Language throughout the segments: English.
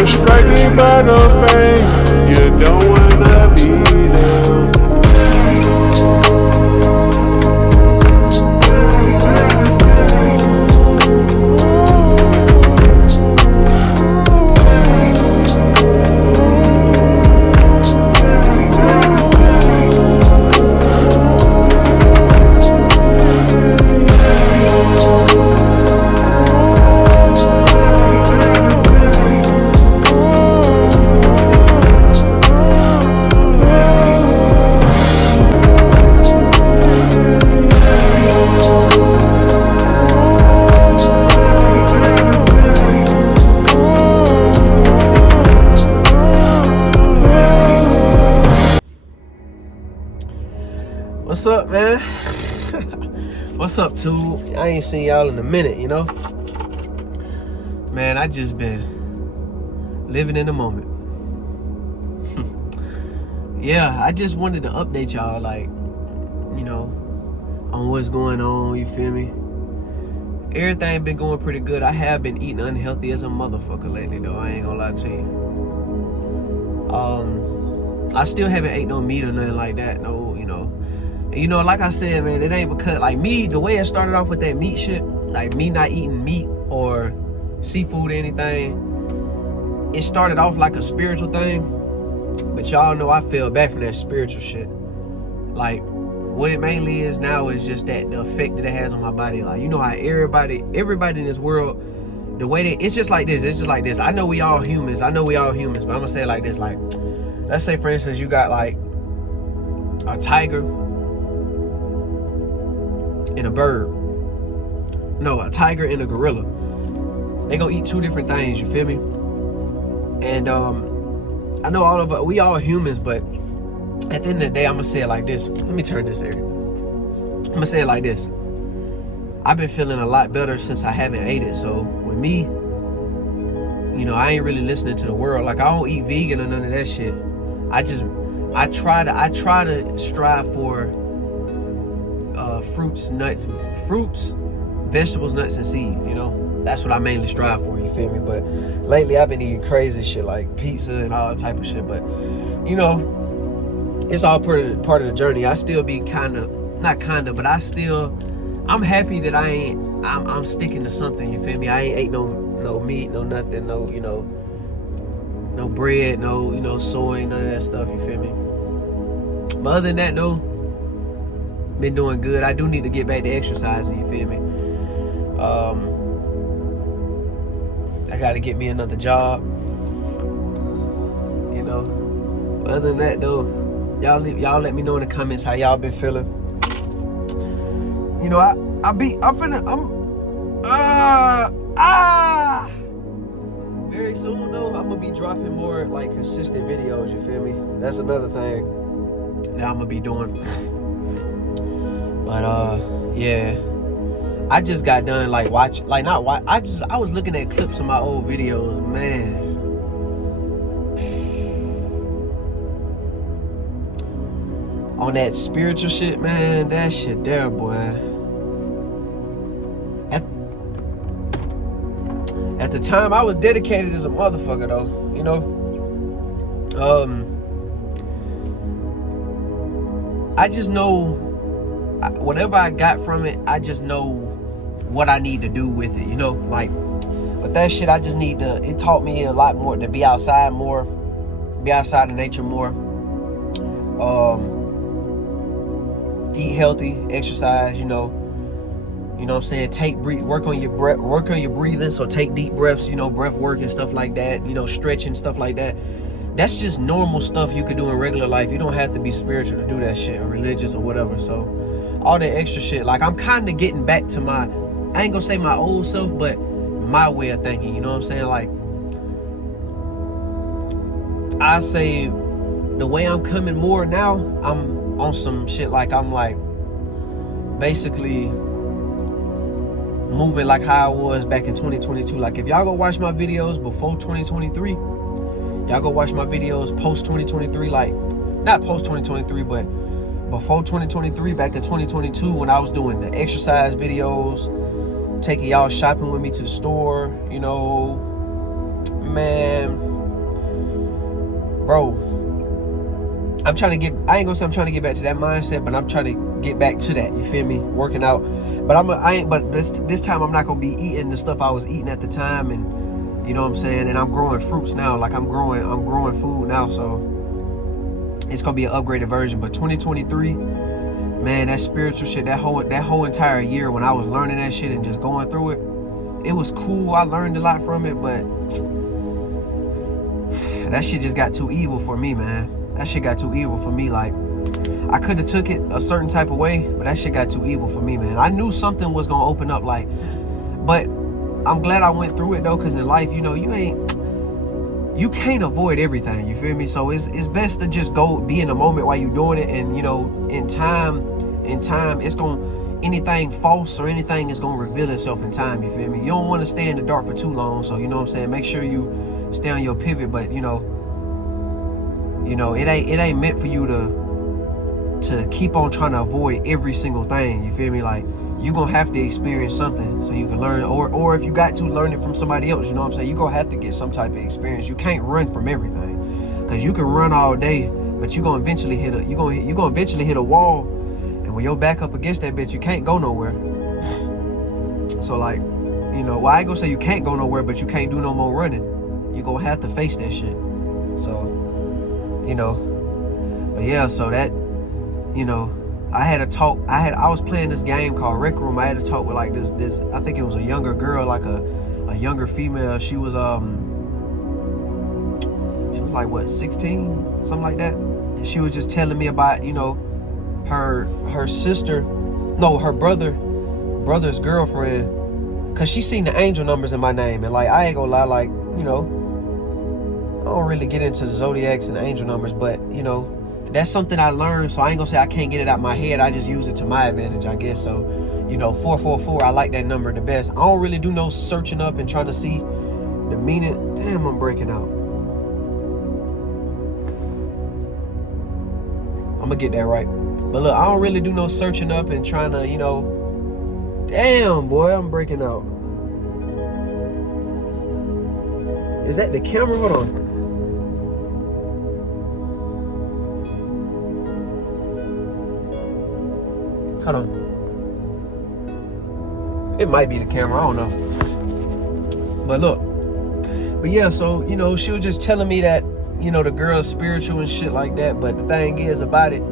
distracted by the fame. You don't wanna be them. What's up, man? What's up, too? I ain't seen y'all in a minute, you know? Man, I just been living in the moment. Yeah, I just wanted to update y'all, like, you know, on what's going on, you feel me? Everything been going pretty good. I have been eating unhealthy as a motherfucker lately, though. I ain't gonna lie to you. I still haven't ate no meat or nothing like that, no, you know. And, you know, like I said, man, it ain't because, like, me, the way it started off with that meat shit, like, me not eating meat or seafood or anything, it started off like a spiritual thing. But y'all know I fell back from that spiritual shit. Like, what it mainly is now is just that the effect that it has on my body. Like, you know how everybody in this world, the way they, it's just like this. I know we all humans, but I'm gonna say it like this. Like, let's say, for instance, you got like a tiger and a bird. No, a tiger and a gorilla. They gonna eat two different things, you feel me? And I know all of us, we all humans, but at the end of the day, I'm gonna say it like this. Let me turn this there. I'm gonna say it like this. I've been feeling a lot better since I haven't ate it. So with me, you know, I ain't really listening to the world. Like, I don't eat vegan or none of that shit. I try to strive for fruits, vegetables, nuts, and seeds, you know? That's what I mainly strive for, you feel me? But lately I've been eating crazy shit like pizza and all type of shit. But, you know, it's all part of the journey. I still be but I'm happy that I'm sticking to something, you feel me? I ain't ate no meat, no nothing, no, you know, no bread, no, you know, soy, none of that stuff, you feel me? But other than that, though, been doing good. I do need to get back to exercising, you feel me? I gotta get me another job, you know? But other than that, though, y'all let me know in the comments how y'all been feeling. You know, very soon, though, I'm gonna be dropping more like consistent videos, you feel me? That's another thing that I'm gonna be doing. But yeah, I just got done like I was looking at clips of my old videos, man. On that spiritual shit, man, that shit there, boy. At the time, I was dedicated as a motherfucker, though, you know? I just know, whatever I got from it, I just know what I need to do with it, you know? Like, with that shit, I just need to, it taught me a lot more to be outside more, be outside in nature more. Eat healthy, exercise, you know what I'm saying? Work on your breath, work on your breathing. So take deep breaths, you know, breath work and stuff like that, you know, stretching, stuff like that. That's just normal stuff you could do in regular life. You don't have to be spiritual to do that shit, or religious or whatever. So all that extra shit, like, I'm kind of getting back to I ain't gonna say my old self, but my way of thinking, you know what I'm saying? Like, I say the way I'm coming more now, I'm on some shit like, I'm like basically moving like how I was back in 2022. Like, if y'all go watch my videos before 2023, y'all go watch my videos post 2023, like, not post 2023, but before 2023, back in 2022, when I was doing the exercise videos, taking y'all shopping with me to the store, you know, man, bro, I'm trying to get, I ain't gonna say I'm trying to get back to that mindset, but I'm trying to get back to that, you feel me, working out. But but this time I'm not gonna be eating the stuff I was eating at the time, and you know what I'm saying, and I'm growing fruits now, like I'm growing food now, so it's gonna be an upgraded version. But 2023, man, that spiritual shit, that whole entire year when I was learning that shit and just going through it was cool. I learned a lot from it, but that shit just got too evil for me, man. That shit got too evil for me. Like, I could have took it a certain type of way, but that shit got too evil for me, man. I knew something was gonna open up, like, but I'm glad I went through it though, because in life, you know, you can't avoid everything, you feel me? So it's best to just go be in the moment while you're doing it, and you know, in time, it's gonna, anything false or anything is gonna reveal itself in time, you feel me? You don't want to stay in the dark for too long, so you know what I'm saying, make sure you stay on your pivot. But you know, it ain't meant for you to keep on trying to avoid every single thing, you feel me? Like, you gonna have to experience something so you can learn, or if you got to learn it from somebody else, you know what I'm saying, you gonna have to get some type of experience. You can't run from everything, because you can run all day, but you gonna eventually hit a wall, and when you're back up against that bitch, you can't go nowhere. So like, you know, well, I ain't gonna say you can't go nowhere, but you can't do no more running. You gonna have to face that shit. So, you know, but yeah, so that, you know, I was playing this game called Rec Room. I had to talk with like this I think it was a younger girl, like a younger female. She was like what, 16, something like that. And she was just telling me about, you know, her brother's girlfriend, cause she seen the angel numbers in my name, and like, I ain't gonna lie, like, you know, I don't really get into the zodiacs and the angel numbers, but you know, that's something I learned, so I ain't gonna say I can't get it out my head. I just use it to my advantage, I guess. So, you know, 444, I like that number the best. I don't really do no searching up and trying to see the meaning. Damn, I'm breaking out. I'm gonna get that right. But look, I don't really do no searching up and trying to, you know, damn, boy, I'm breaking out. Is that the camera? Hold on. Hold on. It might be the camera, I don't know. But look. But yeah, so, you know, she was just telling me that, you know, the girl's spiritual and shit like that. But the thing is about it,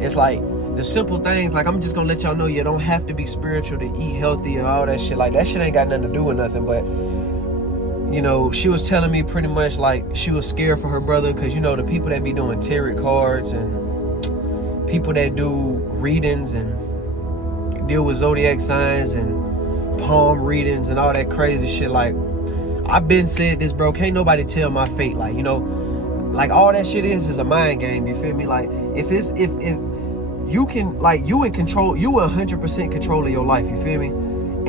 it's like the simple things, like, I'm just gonna let y'all know you don't have to be spiritual to eat healthy and all that shit. Like, that shit ain't got nothing to do with nothing. But, you know, she was telling me pretty much like she was scared for her brother, because, you know, the people that be doing tarot cards and people that do readings and deal with zodiac signs and palm readings and all that crazy shit, like, I've been said this, bro, can't nobody tell my fate. Like, you know, like, all that shit is a mind game, you feel me? Like, if you can, like, you in control, you 100% control of your life, you feel me?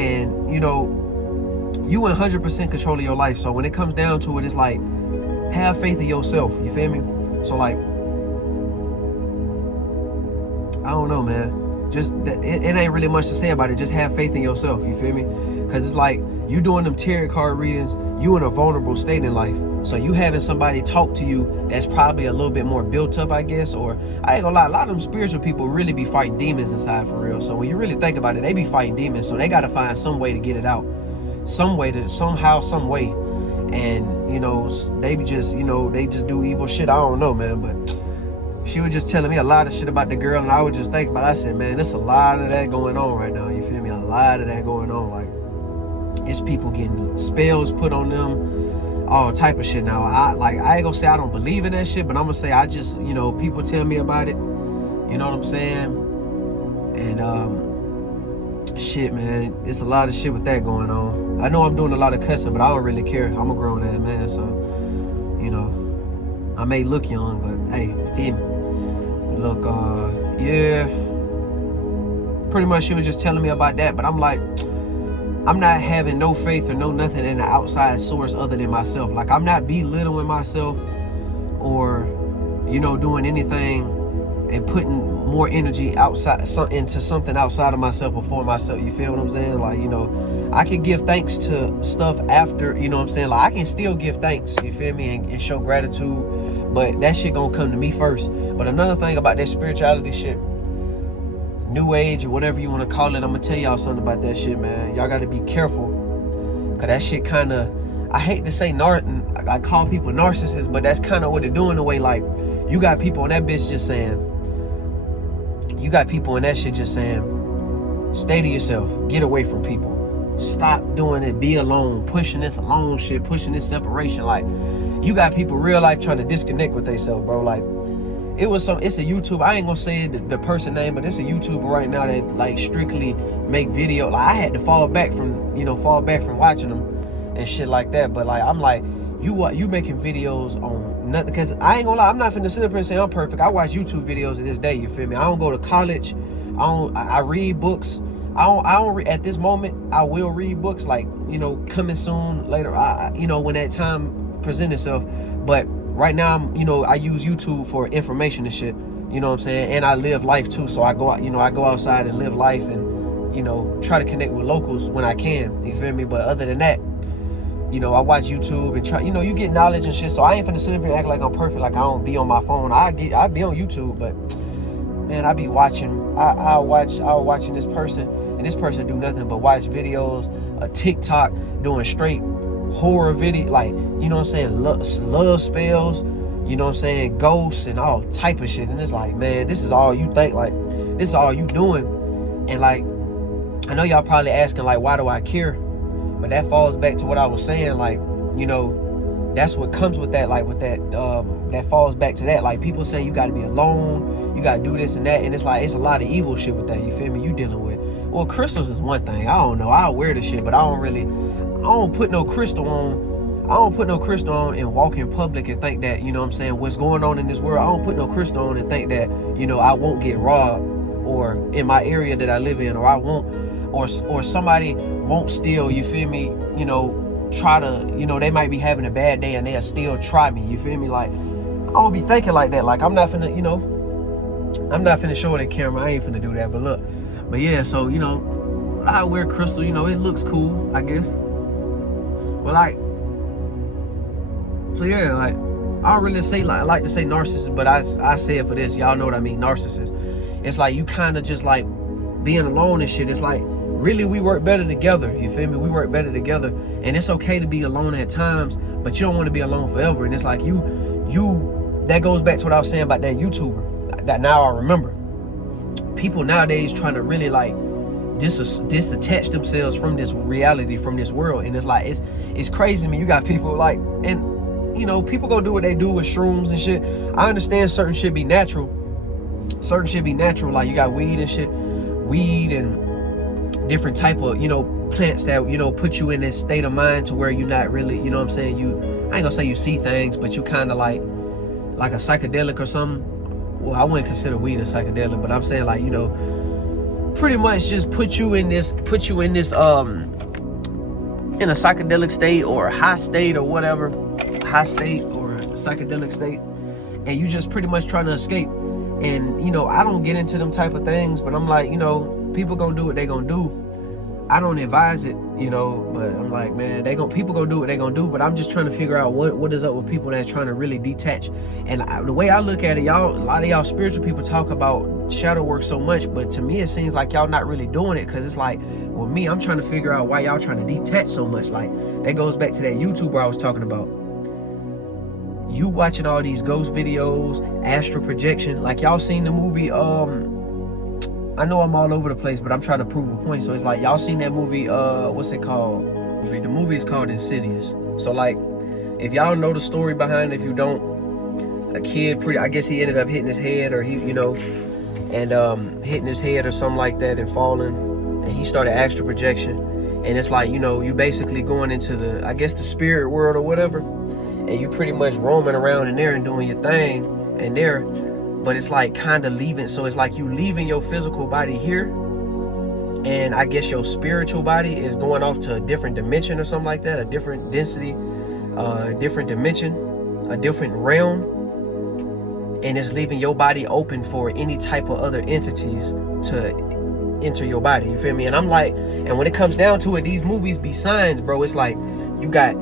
And, you know, you 100% control of your life. So when it comes down to it, it's like, have faith in yourself, you feel me? So like, I don't know, man. Just, it ain't really much to say about it. Just have faith in yourself, you feel me? Because it's like, you doing them tarot card readings, you in a vulnerable state in life. So you having somebody talk to you that's probably a little bit more built up, I guess. Or, I ain't gonna lie, a lot of them spiritual people really be fighting demons inside for real. So when you really think about it, they be fighting demons. So they gotta find some way to get it out. Some way. And, you know, they be just, you know, they just do evil shit. I don't know, man, but she was just telling me a lot of shit about the girl, and I would just think about it. I said, man, there's a lot of that going on right now, you feel me? A lot of that going on. Like, it's people getting spells put on them, all type of shit now. I ain't gonna say I don't believe in that shit, but I'm gonna say I just, you know, people tell me about it, you know what I'm saying? And shit, man, it's a lot of shit with that going on. I know I'm doing a lot of cussing, but I don't really care. I'm a grown ass man, so, you know, I may look young, but hey, feel me? Look, yeah, pretty much she was just telling me about that. But I'm like, I'm not having no faith or no nothing in the outside source other than myself. Like, I'm not belittling myself or, you know, doing anything and putting more energy outside into something outside of myself before myself. You feel what I'm saying? Like, you know, I can give thanks to stuff after, you know what I'm saying? Like, I can still give thanks, you feel me, and show gratitude, but that shit gonna come to me first. But another thing about that spirituality shit, new age or whatever you want to call it, I'm gonna tell y'all something about that shit, man. Y'all gotta be careful, cause that shit kind of, I hate to say I call people narcissists, but that's kind of what they're doing in a way. Like, you got people on that bitch just saying, you got people in that shit just saying, stay to yourself, get away from people, stop doing it, be alone, pushing this alone shit, pushing this separation. Like, you got people real life trying to disconnect with themselves, bro. Like, it's a YouTube, I ain't gonna say the person name, but it's a YouTuber right now that like strictly make video. Like, I had to fall back from watching them and shit like that. But like, I'm like, you making videos on nothing, because I ain't gonna lie, I'm not finna sit up here and say I'm perfect. I watch YouTube videos to this day, you feel me? I don't go to college. I read books. I don't read at this moment. I will read books, like, you know, coming soon later, you know, when that time present itself. But right now, you know, I use YouTube for information and shit, you know what I'm saying? And I live life too, so I go out, you know, I go outside and live life and, you know, try to connect with locals when I can, you feel me? But other than that, you know, I watch YouTube and try, you know, you get knowledge and shit. So I ain't finna sit up here and act like I'm perfect, like I don't be on my phone. I be on YouTube, but man, I be watching, I'll watching this person, and this person do nothing but watch videos, a TikTok doing straight horror video, like, you know what I'm saying, love spells, you know what I'm saying, ghosts and all type of shit. And it's like, man, this is all you think, like, this is all you doing. And like, I know y'all probably asking, like, why do I care? But that falls back to what I was saying, like, you know, that's what comes with that, like, with that, that falls back to that. Like, people say you got to be alone, you got to do this and that, and it's like, it's a lot of evil shit with that, you feel me, you dealing with. Well, crystals is one thing, I don't know, I'll wear the shit, but I don't put no crystal on and walk in public and think that, you know what I'm saying, what's going on in this world, I don't put no crystal on and think that, you know, I won't get robbed, or in my area that I live in, or I won't, or somebody won't steal, you feel me, you know, try to, you know, they might be having a bad day and they'll still try me, you feel me? Like, I don't be thinking like that. Like, I'm not finna, you know, I'm not finna show it in camera, I ain't finna do that. But look, but yeah, so, you know, I wear crystal, you know, it looks cool, I guess. But like, so yeah, like, I don't really say, like, I like to say narcissist, but I say it for this, y'all know what I mean, narcissist. It's like, you kind of just like being alone and shit. It's like, really, we work better together, you feel me? We work better together, and it's okay to be alone at times, but you don't want to be alone forever. And it's like, that goes back to what I was saying about that YouTuber, that now I remember. People nowadays trying to really like disattach themselves from this reality, from this world. And it's like, it's crazy to me. You got people like, and you know, people go do what they do with shrooms and shit. I understand certain shit be natural, like, you got weed and shit, weed and different type of, you know, plants that, you know, put you in this state of mind to where you're not really, you know what I'm saying, I ain't gonna say you see things, but you kind of like a psychedelic or something. Well, I wouldn't consider weed a psychedelic, but I'm saying, like, you know, pretty much just put you in this in a psychedelic state, or a high state, or whatever, high state or a psychedelic state, and you just pretty much trying to escape. And, you know, I don't get into them type of things, but I'm like, you know, people gonna do what they gonna do. I don't advise it, you know, but I'm like, man, people gonna do what they gonna do. But I'm just trying to figure out what is up with people that are trying to really detach. And the way I look at it, y'all, a lot of y'all spiritual people talk about shadow work so much, but to me it seems like y'all not really doing it, because it's like, well, me, I'm trying to figure out why y'all trying to detach so much. Like, that goes back to that YouTuber I was talking about. You watching all these ghost videos, astral projection, like, y'all seen the movie, I know I'm all over the place, but I'm trying to prove a point. So it's like, y'all seen that movie, what's it called? The movie is called Insidious. So like, if y'all know the story behind it, if you don't, a kid, I guess he ended up hitting his head, or he, you know, and hitting his head or something like that and falling, and he started astral projection. And it's like, you know, you basically going into the, I guess, the spirit world or whatever, and you pretty much roaming around in there and doing your thing in there, but it's like kind of leaving. So it's like you leaving your physical body here, and I guess your spiritual body is going off to a different dimension or something like that, a different density, a different dimension, a different realm. and it's leaving your body open for any type of other entities to enter your body. You feel me? And I'm like, and when it comes down to it, these movies be signs, bro. It's like you got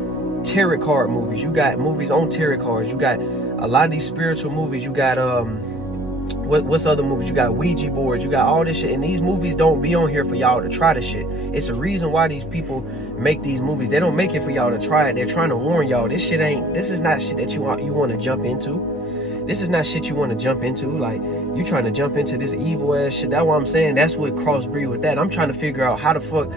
tarot card movies, you got movies on tarot cards, you got a lot of these spiritual movies, you got what's other movies, you got Ouija boards, you got all this shit, and these movies don't be on here for y'all to try the shit. It's a reason why these people make these movies. They don't make it for y'all to try it. They're trying to warn y'all, this is not shit that you want to jump into. This is not shit you want to jump into. Like, you trying to jump into this evil ass shit. That's what I'm saying. That's what crossbreed with that. I'm trying to figure out how the fuck,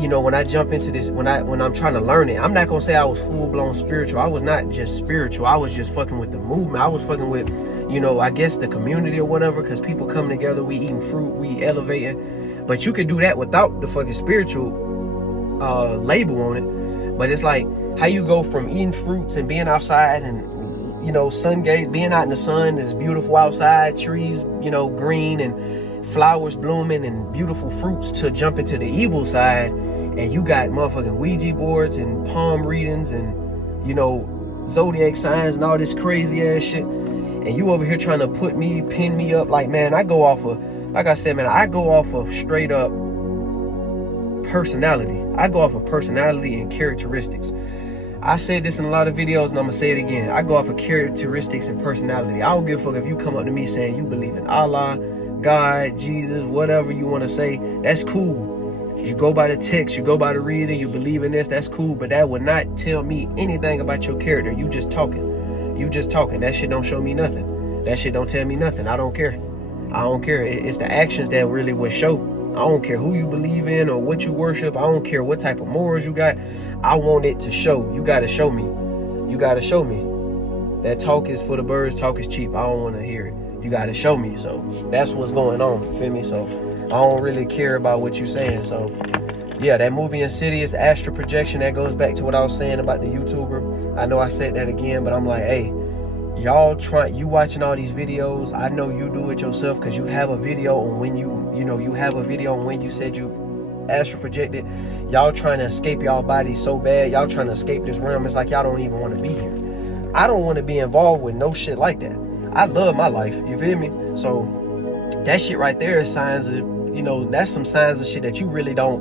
you know, when I jump into this, when I'm trying to learn it, I'm not gonna say I was full-blown spiritual. I was not just spiritual. I was just fucking with the movement. I was fucking with, you know, I guess the community or whatever, because people come together, we eating fruit, we elevating. But you could do that without the fucking spiritual label on it. But it's like how you go from eating fruits and being outside and, you know, sun gate, being out in the sun, is beautiful outside, trees, you know, green and flowers blooming and beautiful fruits, to jump into the evil side and you got motherfucking Ouija boards and palm readings and, you know, zodiac signs and all this crazy ass shit. And you over here trying to pin me up. Like, man, I go off of, like I said, man, I go off of straight up personality. I go off of personality and characteristics. I said this in a lot of videos and I'm gonna say it again. I go off of characteristics and personality. I don't give a fuck if you come up to me saying you believe in Allah, God, Jesus, whatever you want to say. That's cool. You go by the text, you go by the reading, you believe in this, that's cool. But that would not tell me anything about your character. You just talking. You just talking. That shit don't show me nothing. That shit don't tell me nothing. I don't care. I don't care. It's the actions that really would show. I don't care who you believe in or what you worship. I don't care what type of morals you got. I want it to show. You got to show me. You got to show me. That talk is for the birds. Talk is cheap. I don't want to hear it. You got to show me. So that's what's going on. You feel me? So I don't really care about what you're saying. So yeah, that movie Insidious, astral projection, that goes back to what I was saying about the YouTuber. I know I said that again, but I'm like, hey, y'all you watching all these videos. I know you do it yourself because you have a video on when you have a video on when you said you astral projected. Y'all trying to escape y'all body so bad. Y'all trying to escape this realm. It's like y'all don't even want to be here. I don't want to be involved with no shit like that. I love my life. You feel me? So that shit right there is signs of, you know, that's some signs of shit that you really don't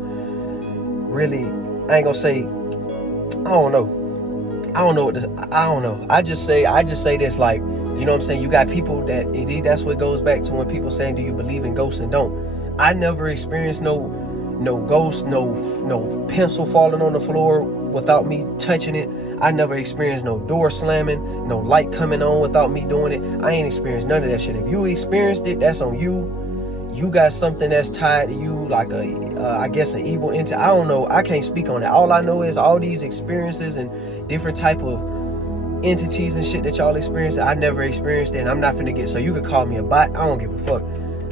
really, I ain't gonna say, I don't know what this, I don't know. I just say this, like, you know what I'm saying? You got people that, that's what goes back to when people saying, do you believe in ghosts and don't? I never experienced no ghost, no pencil falling on the floor without me touching it. I never experienced no door slamming, no light coming on without me doing it. I ain't experienced none of that shit. If you experienced it, that's on you. You got something that's tied to you, like I guess an evil entity. I don't know. I can't speak on it. All I know is all these experiences and different type of entities and shit that y'all experienced, I never experienced it, and I'm not finna get, so you could call me a bot. I don't give a fuck.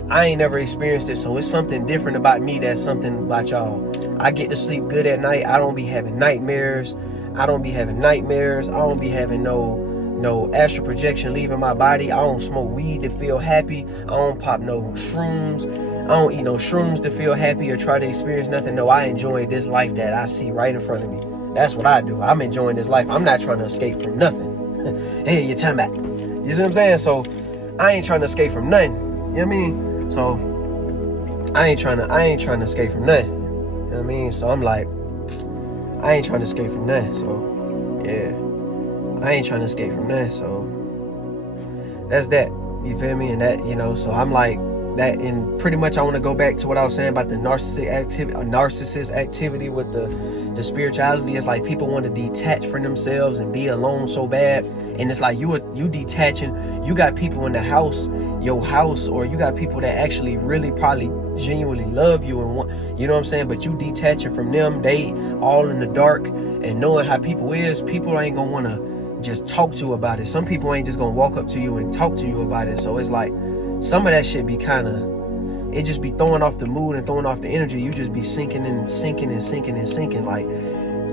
I ain't never experienced it, so it's something different about me that's something about y'all. I get to sleep good at night. I don't be having nightmares. I don't be having no astral projection leaving my body. I don't smoke weed to feel happy. I don't pop no shrooms. I don't eat no shrooms to feel happy or try to experience nothing. No, I enjoy this life that I see right in front of me. That's what I do. I'm enjoying this life. I'm not trying to escape from nothing. Hey, you're talking about. You see what I'm saying? So I ain't trying to escape from nothing. You know what I mean? So I ain't trying to escape from nothing. You know what I mean? So I'm like, I ain't trying to escape from nothing. So yeah. I ain't trying to escape from that, so that's that. You feel me? And that, you know, so I'm like that. And pretty much I want to go back to what I was saying about the narcissist activity with the spirituality. It's like people want to detach from themselves and be alone so bad, and it's like you detaching. You got people in the house, your house, or you got people that actually really probably genuinely love you and want, you know what I'm saying, but you detaching from them. They all in the dark, and knowing how people ain't gonna want to just talk to you about it. Some people ain't just gonna walk up to you and talk to you about it. So it's like some of that shit be kind of, it just be throwing off the mood and throwing off the energy. You just be sinking. Like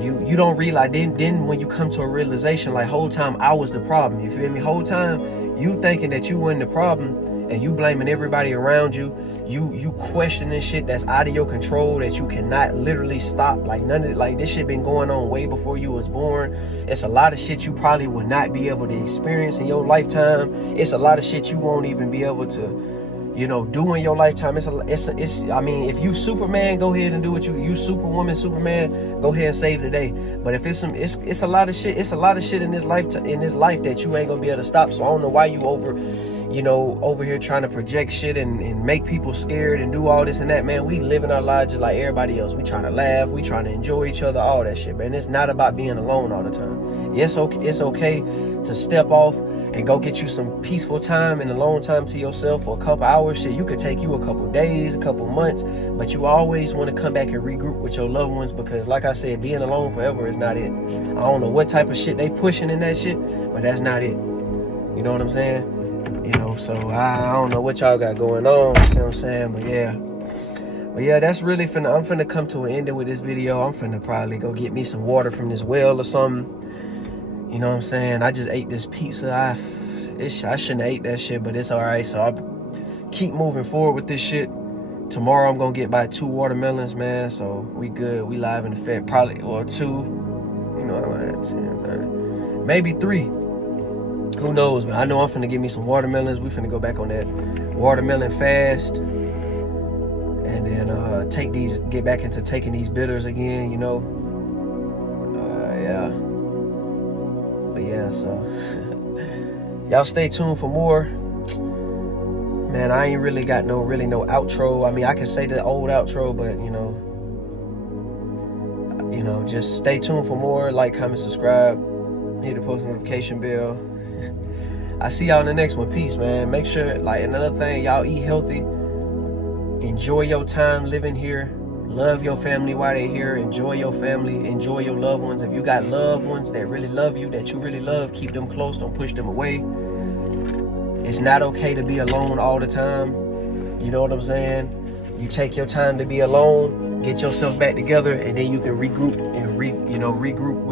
you don't realize, then when you come to a realization, like, whole time I was the problem. You feel me? Whole time you thinking that you wasn't the problem, and you blaming everybody around you, you questioning shit that's out of your control, that you cannot literally stop. Like none of it, like this shit been going on way before you was born. It's a lot of shit you probably would not be able to experience in your lifetime. It's a lot of shit you won't even be able to, you know, do in your lifetime. It's I mean, if you Superman, go ahead and do what you Superwoman, Superman, go ahead and save the day. But if it's a lot of shit, it's a lot of shit in this life that you ain't gonna be able to stop. So I don't know why you over here trying to project shit and make people scared and do all this and that. Man, we living our lives just like everybody else. We trying to laugh, we trying to enjoy each other, all that shit, man. It's not about being alone all the time. It's okay to step off and go get you some peaceful time and alone time to yourself for a couple hours. Shit, you could take you a couple days, a couple months, but you always want to come back and regroup with your loved ones, because like I said, being alone forever is not it. I don't know what type of shit they pushing in that shit, but that's not it. You know what I'm saying? You know, so I don't know what y'all got going on, you see what I'm saying? But yeah, that's really I'm finna come to an ending with this video. I'm finna probably go get me some water from this well or something. You know what I'm saying? I just ate this pizza. I shouldn't have ate that shit, but it's all right. So I'll keep moving forward with this shit. Tomorrow I'm gonna get by 2 watermelons, man. So we good. We live in effect. Probably, or 2. You know, I'm at 10, 30. Maybe 3. Who knows? But I know I'm finna get me some watermelons. We finna go back on that watermelon fast. And then get back into taking these bitters again, you know. Yeah. But yeah, so y'all stay tuned for more. Man, I ain't really got no outro. I mean, I can say the old outro, but you know, just stay tuned for more. Like, comment, subscribe, hit the post notification bell. I see y'all in the next one. Peace, man. Make sure, like, another thing, y'all eat healthy. Enjoy your time living here. Love your family while they're here. Enjoy your family. Enjoy your loved ones. If you got loved ones that really love you, that you really love, keep them close. Don't push them away. It's not okay to be alone all the time. You know what I'm saying? You take your time to be alone, get yourself back together, and then you can regroup and regroup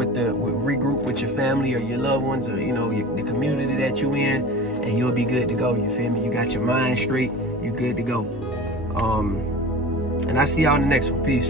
with your family or your loved ones, or the community that you in, and you'll be good to go. You feel me? You got your mind straight. You good to go. And I see y'all in the next one. Peace.